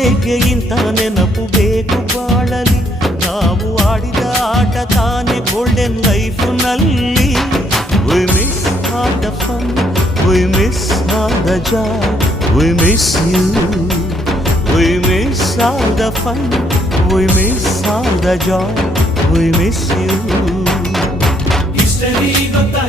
ಹೇಗೆ ಇಂಥ ನೆನಪು ಬೇಕು ಬಾಳಲಿ. ನಾವು ಆಡಿದ ಆಟ ತಾನೆ golden ಲೈಫ್ನಲ್ಲಿ. We miss all the fun, we miss all the joy, we miss you. We miss all the fun, we miss all the joy, we miss you. History ಗೊತ್ತಾ